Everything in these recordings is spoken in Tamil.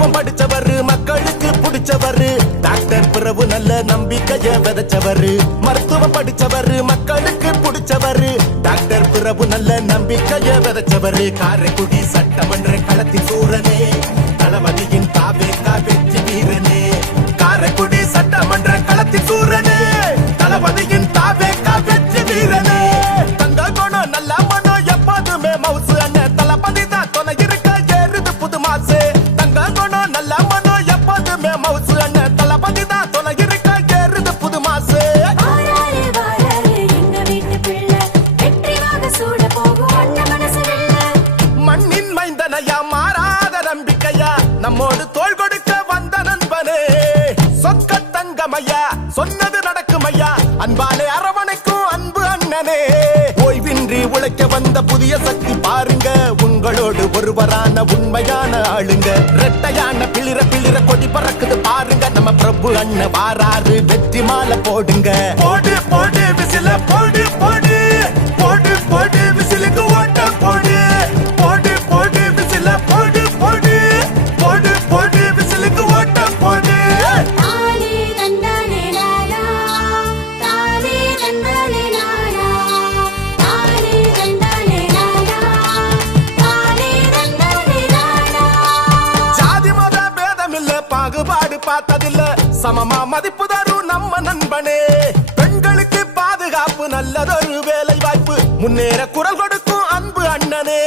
மருத்துவம் படிச்சவரு மக்களுக்கு பிடிச்சவரு டாக்டர் பிரபு நல்ல நம்பிக்கைய விதைச்சவரு மருத்துவம் படிச்சவரு மக்களுக்கு பிடிச்சவரு டாக்டர் பிரபு நல்ல நம்பிக்கைய விதைச்சவரு காரைக்குடி சட்டமன்ற களத்தின் சூரனே தளபதியின் தாவேகா வெற்றி வீரனே காரைக்குடி சட்டமன்ற களத்தின் சூரனே தளபதியின் தாவேகா வெற்றி வீரனே தங்க குணம் நல்ல மனம் எப்போதுமே மவுசு அண்ணன் தளபதி தான் துணை இருக்க ஏறுது புது மாசு தங்க குணம் நல்ல மனம் எப்போதுமே மவுசு அண்ணன் தளபதி தான் துணை இருக்க ஏறுது புது மாசு மண்ணின் மைந்தனையா மாறாத நம்பிக்கையா நம்மோடு தோள் கொடுக்க வந்த நண்பனே சொக்க தங்கமையா சொன்னது நடக்குமையா அன்பாலே அரவணைக்கும் அன்பு அண்ணனே ஓய்வின்றி உழைக்க வந்த புதிய சக்தி பாருங்க உங்களோடு ஒருவரான உண்மையான ஆளுங்க ரெட்டையான பிளிர கொடி பறக்குது பாருங்க நம்ம பிரபு அண்ணன் வாராரு வெற்றி மாலை போடுங்க போடு போடு விசில போடு போடு போடு போடு விசிலுக்கு ஓட்ட போடு போடு போடு விசில போடு போடு போடு போடு விசிலுக்கு ஓட்ட போடு ஜாதி மத பேதம் இல்ல பாகுபாடு பார்த்ததில்ல சமமா மதிப்பு தரும் நம்ம நண்பனே பெண்களுக்கு பாதுகாப்பு நல்லதொரு வேலை வாய்ப்பு முன்னேற குரல் கொடுக்கும் அன்பு அண்ணனே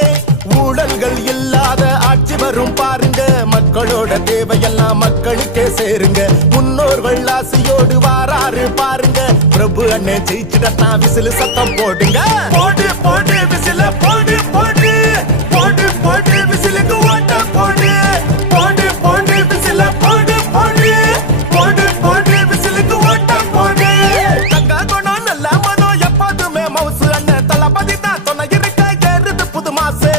ஊழல்கள் இல்லாத ஆட்சி வரும் பாருங்க மக்களோட தேவையெல்லாம் மக்களுக்கே சேருங்க முன்னோர்கள் ஆசையோடு வாராரு பாருங்க பிரபு அண்ணன் ஜெயிச்சிடத்தான் விசிலு சத்தம் போடுங்க போடு போடு விசில போடு போடு போடு போடு விசிலுக்கு ஓட்ட போடு போடு போடு விசில போடு போடு போடு போடு விசிலுக்கு ஓட்ட போடு தங்க குணம் நல்ல மனம் எப்போதுமே மவுசு அண்ணன் தளபதி தான் துணை இருக்க ஏறுது புது மாசு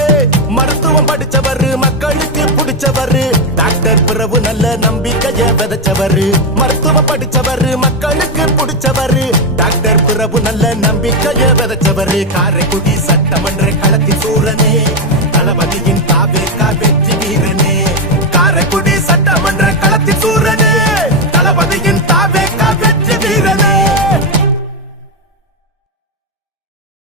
மருத்துவம் படிச்சவரு மக்களுக்கு பிடிச்சவரு டாக்டர் பிரபு நல்ல நம்பிக்கைய விதைச்சவரு மருத்துவம் படிச்சவரு மக்களுக்கு பிடிச்சவரு டாக்டர் பிரபு நல்ல நம்பிக்கைய விதைச்சவரு காரைக்குடி சட்டமன்ற களத்தின் சூரனே